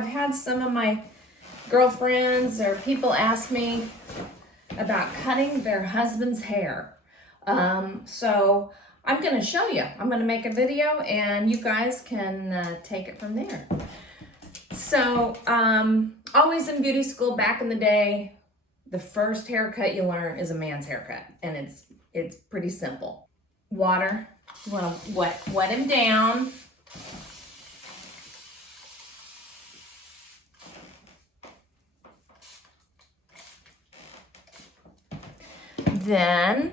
I've had some of my girlfriends or people ask me about cutting their husband's hair. So I'm going to show you. I'm going to make a video and you guys can take it from there. So always in beauty school back in the day, the first haircut you learn is a man's haircut, and it's pretty simple. Water, you want to wet him down. Then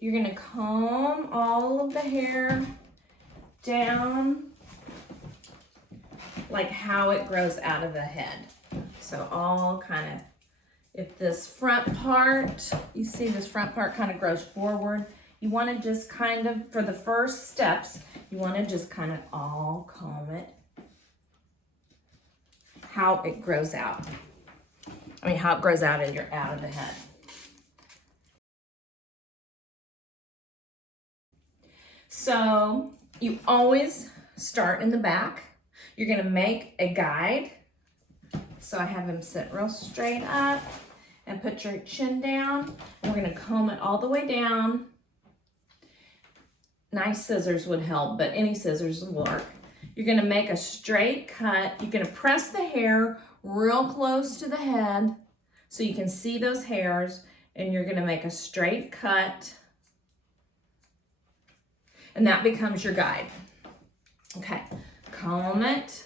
you're going to comb all of the hair down like how it grows out of the head. So all kind of, if this front part, you see this front part kind of grows forward, you want to just kind of, for the first steps, you want to just kind of all comb it how it grows out. I mean, how it grows out of the head. So you always start in the back. You're going to make a guide. So I have him sit real straight up and put your chin down. And we're going to comb it all the way down. Nice scissors would help, but any scissors will work. You're going to make a straight cut. You're going to press the hair real close to the head so you can see those hairs, and you're going to make a straight cut. And that becomes your guide. Okay, comb it.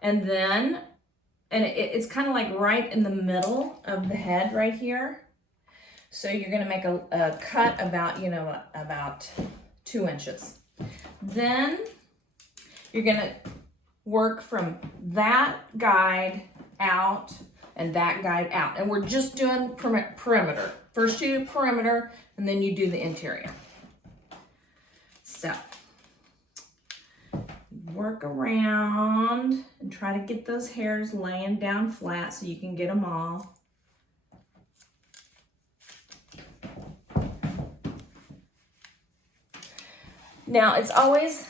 And then, it's kind of like right in the middle of the head right here. So you're gonna make a cut about, about 2 inches. Then you're gonna work from that guide out and that guide out. And we're just doing perimeter. First you do perimeter, and then you do the interior. So work around and try to get those hairs laying down flat so you can get them all. Now it's always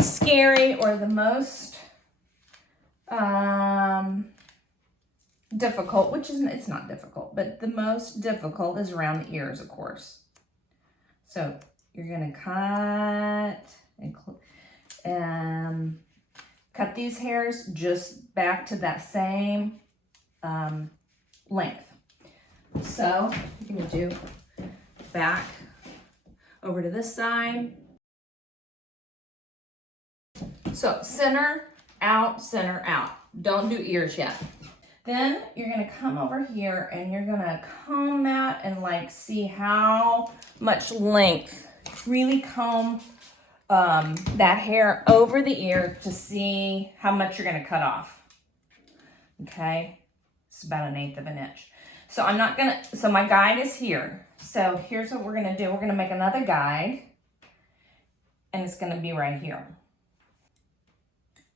scary, or the most difficult, which is, it's not difficult, but the most difficult is around the ears, of course. So you're gonna cut and cut these hairs just back to that same length. So you're gonna do back over to this side. So center out, center out. Don't do ears yet. Then you're gonna come over here and you're gonna comb that and like see how much length. Really comb that hair over the ear to see how much you're gonna cut off. Okay, it's about 1/8 of an inch. So so my guide is here. So here's what we're gonna do. We're gonna make another guide, and it's gonna be right here.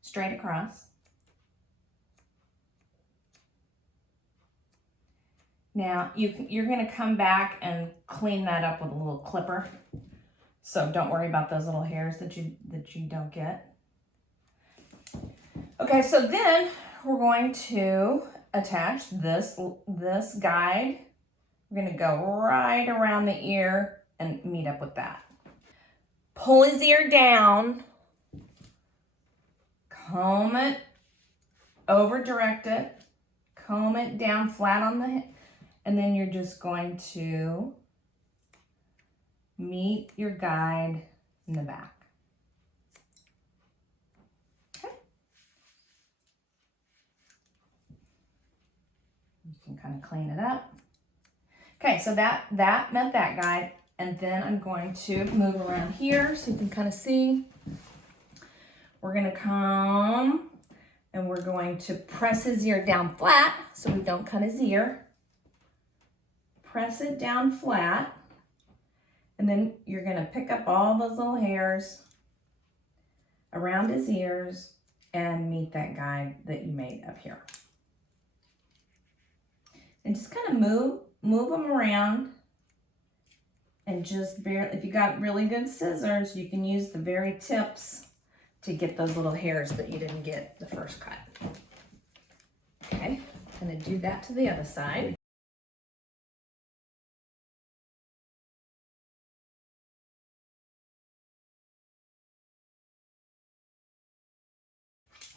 Straight across. Now you're gonna come back and clean that up with a little clipper. So don't worry about those little hairs that you don't get. Okay, so then we're going to attach this guide. We're gonna go right around the ear and meet up with that. Pull his ear down, comb it, over direct it, comb it down flat on the head, and then you're just going to meet your guide in the back. Okay. You can kind of clean it up. Okay, so that met that guide, and then I'm going to move around here so you can kind of see. We're gonna come and we're going to press his ear down flat so we don't cut his ear. Press it down flat. And then you're gonna pick up all those little hairs around his ears and meet that guide that you made up here. And just kind of move them around, and just barely, if you got really good scissors, you can use the very tips to get those little hairs that you didn't get the first cut. Okay, I'm gonna do that to the other side.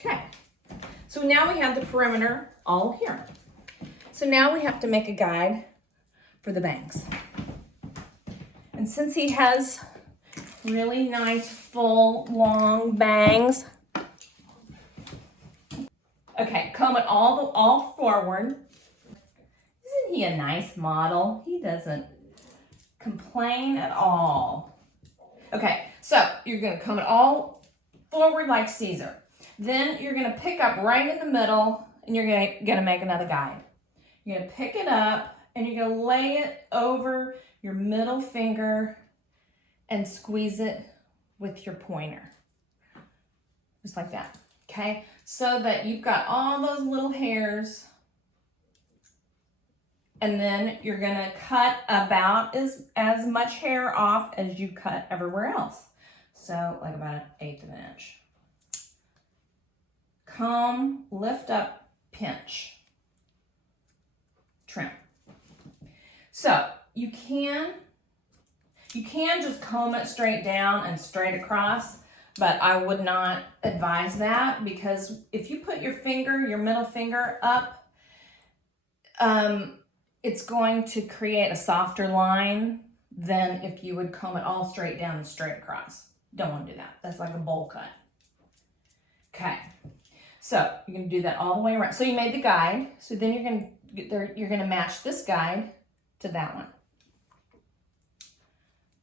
Okay, so now we have the perimeter all here. So now we have to make a guide for the bangs. And since he has really nice, full, long bangs, okay, comb it all forward. Isn't he a nice model? He doesn't complain at all. Okay, so you're gonna comb it all forward like Caesar. Then you're gonna pick up right in the middle and you're gonna make another guide. You're gonna pick it up and you're gonna lay it over your middle finger and squeeze it with your pointer. Just like that, okay? So that you've got all those little hairs, and then you're gonna cut about as much hair off as you cut everywhere else. So like about 1/8 of an inch. Comb, lift up, pinch, trim. So you can just comb it straight down and straight across, but I would not advise that, because if you put your middle finger up, it's going to create a softer line than if you would comb it all straight down and straight across. Don't want to do that. That's like a bowl cut. Okay, so you're going to do that all the way around. So you made the guide. So then you're going to match this guide to that one.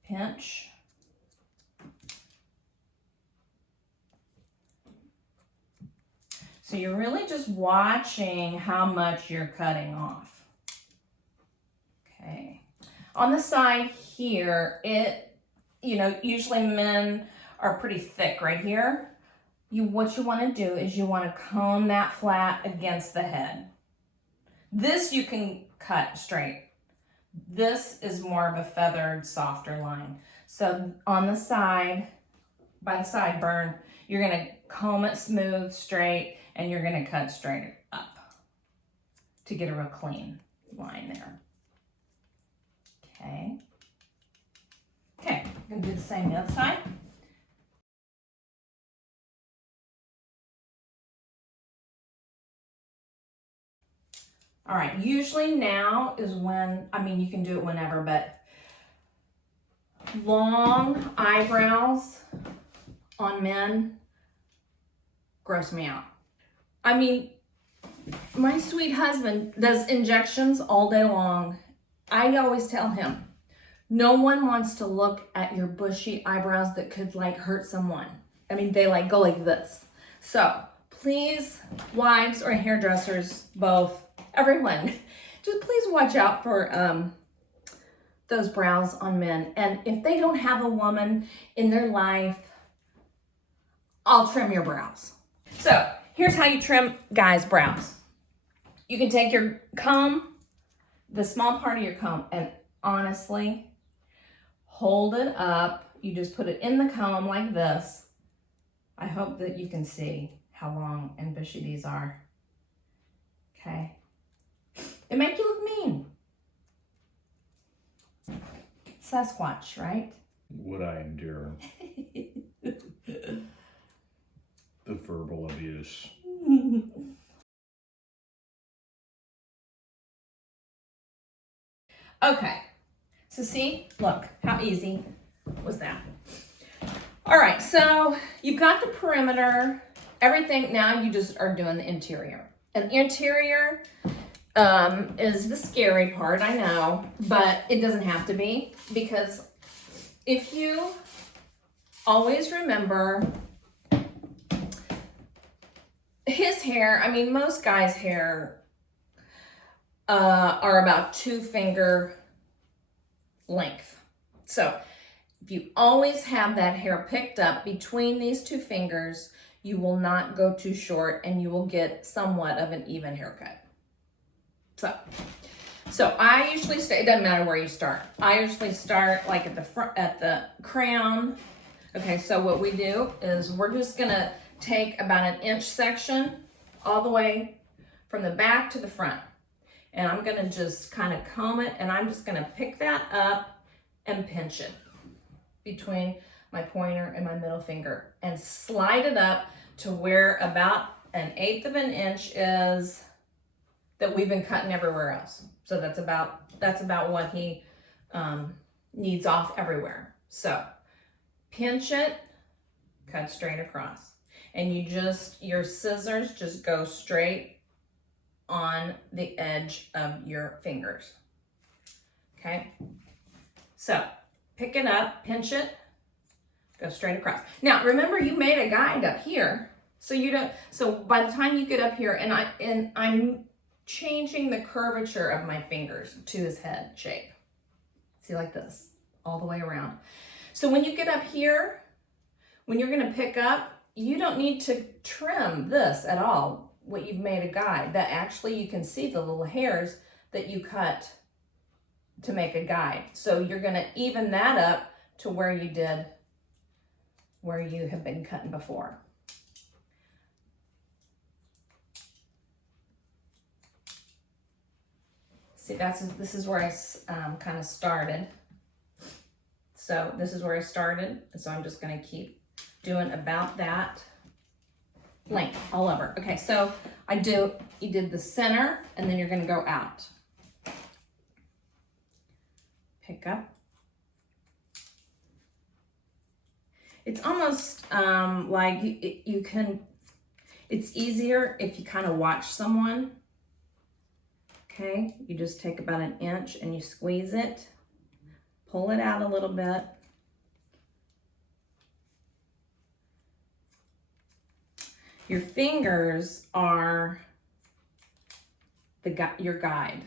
Pinch. So you're really just watching how much you're cutting off. Okay. On the side here, usually men are pretty thick right here. What you want to do is you want to comb that flat against the head. This you can cut straight. This is more of a feathered, softer line. So on the side, by the sideburn, you're going to comb it smooth, straight, and you're going to cut straight up to get a real clean line there. Okay. Okay, I'm going to do the same on the other side. All right, usually now is when, you can do it whenever, but long eyebrows on men gross me out. My sweet husband does injections all day long. I always tell him, no one wants to look at your bushy eyebrows that could hurt someone. They go like this. So please, wives or hairdressers, both, everyone, just please watch out for those brows on men. And if they don't have a woman in their life, I'll trim your brows. So here's how you trim guys' brows. You can take your comb, the small part of your comb, and honestly, hold it up. You just put it in the comb like this. I hope that you can see how long and bushy these are. Okay. They make you look mean. Sasquatch, right? Would I endure the verbal abuse? Okay, so see, look, how easy was that? All right, so you've got the perimeter, everything. Now you just are doing the interior. And the interior is the scary part, I know, but it doesn't have to be, because if you always remember his hair, most guys' hair are about 2 finger length. So if you always have that hair picked up between these 2 fingers, you will not go too short and you will get somewhat of an even haircut. So I usually it doesn't matter where you start. I usually start like at the front, at the crown, Okay, so what we do is we're just gonna take about an inch section all the way from the back to the front. And I'm gonna just kind of comb it, and I'm just gonna pick that up and pinch it between my pointer and my middle finger and slide it up to where about 1/8 of an inch is that we've been cutting everywhere else. So that's about what he needs off everywhere. So pinch it, cut straight across. And your scissors just go straight on the edge of your fingers. Okay? So pick it up, pinch it, go straight across. Now remember, you made a guide up here. So by the time you get up here, and I'm changing the curvature of my fingers to his head shape. See, like this, all the way around. So when you get up here, when you're gonna pick up, you don't need to trim this at all, what you've made a guide. That actually, you can see the little hairs that you cut to make a guide. So you're gonna even that up to where you have been cutting before. See, this is where I kind of started. So this is where I started. So I'm just gonna keep doing about that length all over. Okay, so you did the center, and then you're gonna go out. Pick up. It's almost like you can, it's easier if you kind of watch someone. Okay, you just take about 1 inch and you squeeze it, pull it out a little bit. Your fingers are your guide.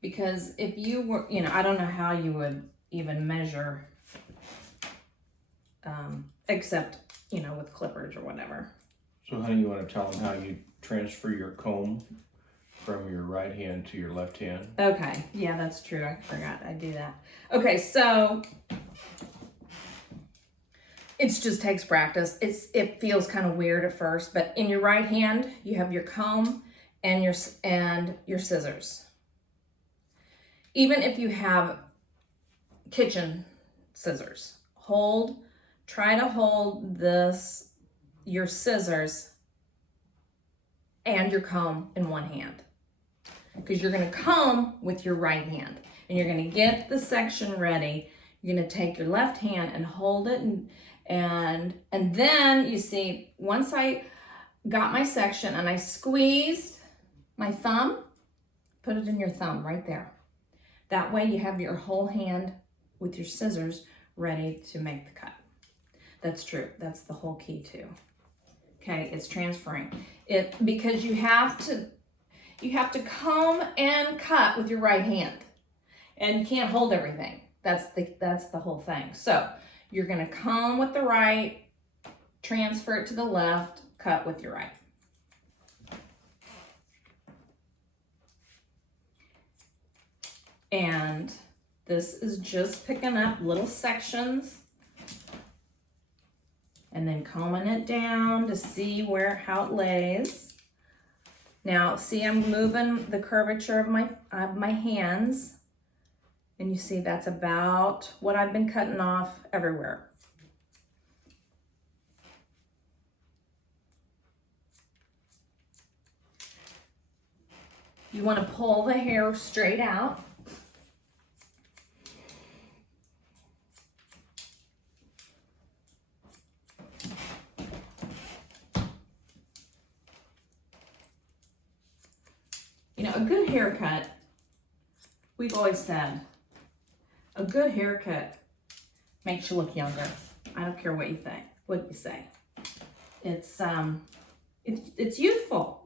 Because if you were, I don't know how you would even measure, except, with clippers or whatever. So how do you want to tell them how you transfer your comb from your right hand to your left hand? Okay, yeah, that's true. I forgot I do that. Okay, so it just takes practice. It feels kind of weird at first, but in your right hand, you have your comb and your scissors. Even if you have kitchen scissors, try to hold your scissors and your comb in one hand, because you're going to comb with your right hand, and you're going to get the section ready. You're going to take your left hand and hold it, and then you see, once I got my section and I squeezed my thumb, put it in your thumb right there. That way you have your whole hand with your scissors ready to make the cut. That's true. That's the whole key too. Okay, it's transferring it, because you have to comb and cut with your right hand, and you can't hold everything. That's the whole thing. So you're gonna comb with the right, transfer it to the left, cut with your right. And this is just picking up little sections and then combing it down to see how it lays. Now, see, I'm moving the curvature of my hands, and you see that's about what I've been cutting off everywhere. You want to pull the hair straight out. A good haircut, we've always said, a good haircut makes you look younger. I don't care what you say. It's youthful.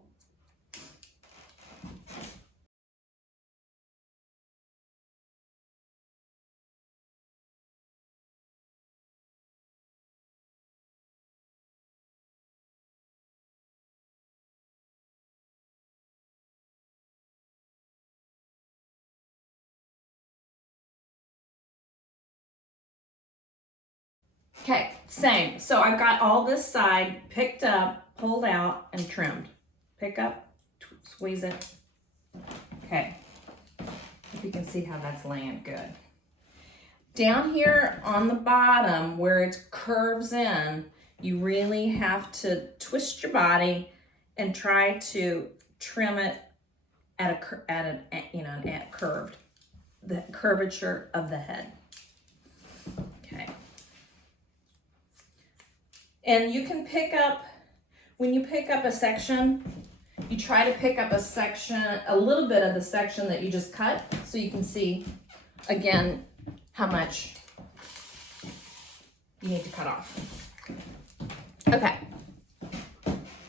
Okay, same. So I've got all this side picked up, pulled out, and trimmed. Pick up, squeeze it. Okay, if you can see how that's laying good. Down here on the bottom where it curves in, you really have to twist your body and try to trim it at curved, the curvature of the head. Okay. And you can pick up, when you pick up a section, you try to pick up a section, a little bit of the section that you just cut, so you can see, again, how much you need to cut off. Okay,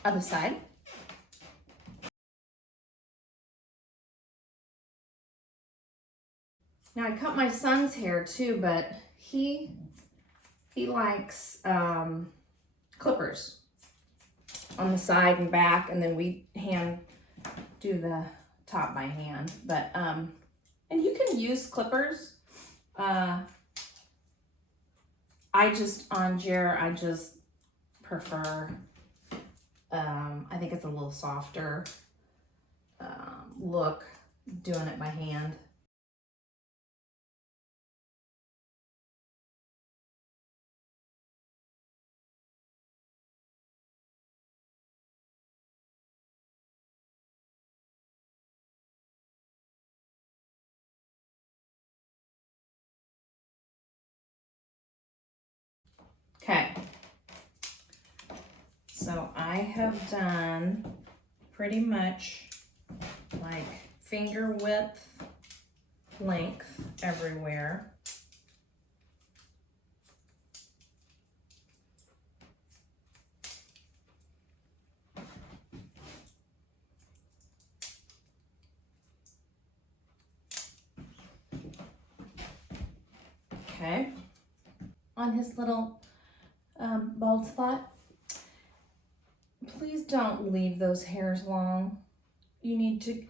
other side. Now I cut my son's hair too, but he likes clippers on the side and back, and then we hand do the top by hand. But and you can use clippers. I just prefer, I think it's a little softer look doing it by hand. Okay, so I have done pretty much like finger width length everywhere. Okay, on his little bald spot. Please don't leave those hairs long. You need to,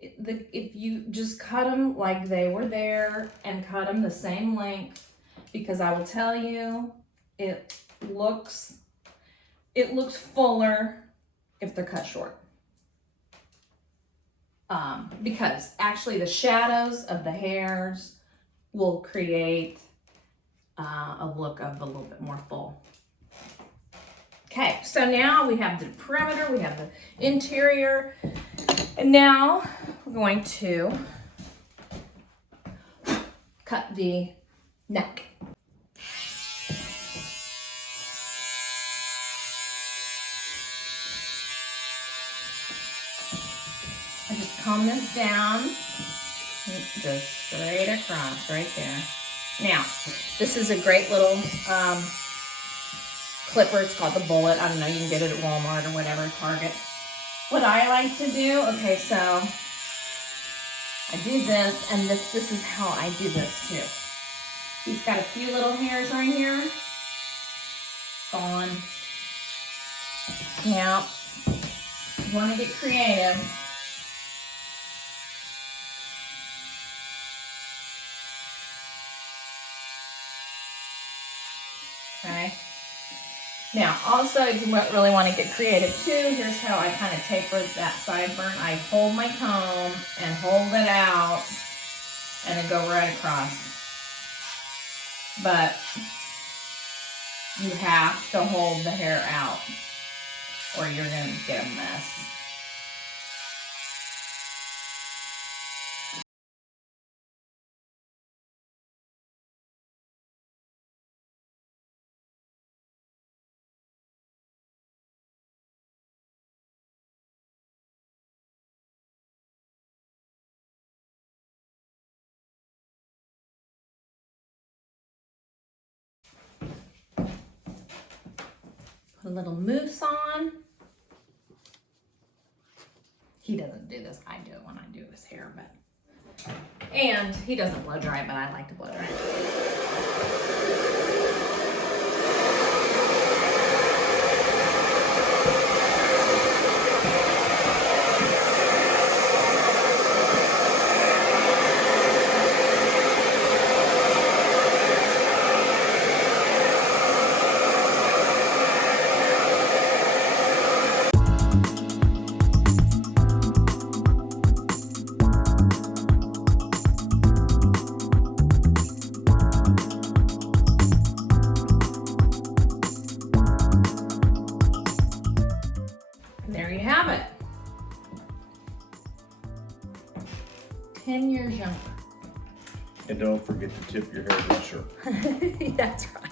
if you just cut them like they were there and cut them the same length, because I will tell you, it looks fuller if they're cut short. Because actually the shadows of the hairs will create a look of a little bit more full. Okay, so now we have the perimeter, we have the interior, and now we're going to cut the neck. I just comb this down, just straight across, right there. Now, this is a great little clipper. It's called the Bullet. I don't know, you can get it at Walmart or whatever, Target. What I like to do, okay, so I do this, and this is how I do this too. He's got a few little hairs right here. Gone. Now, you want to get creative. Okay. Now, also, if you really want to get creative too, here's how I kind of taper that sideburn. I hold my comb and hold it out and then go right across. But you have to hold the hair out or you're going to get a mess. Put a little mousse on. He doesn't do this. I do it when I do his hair, but. And he doesn't blow dry, but I like to blow dry. have it. 10 years younger. And don't forget to tip your hairdresser. That's right.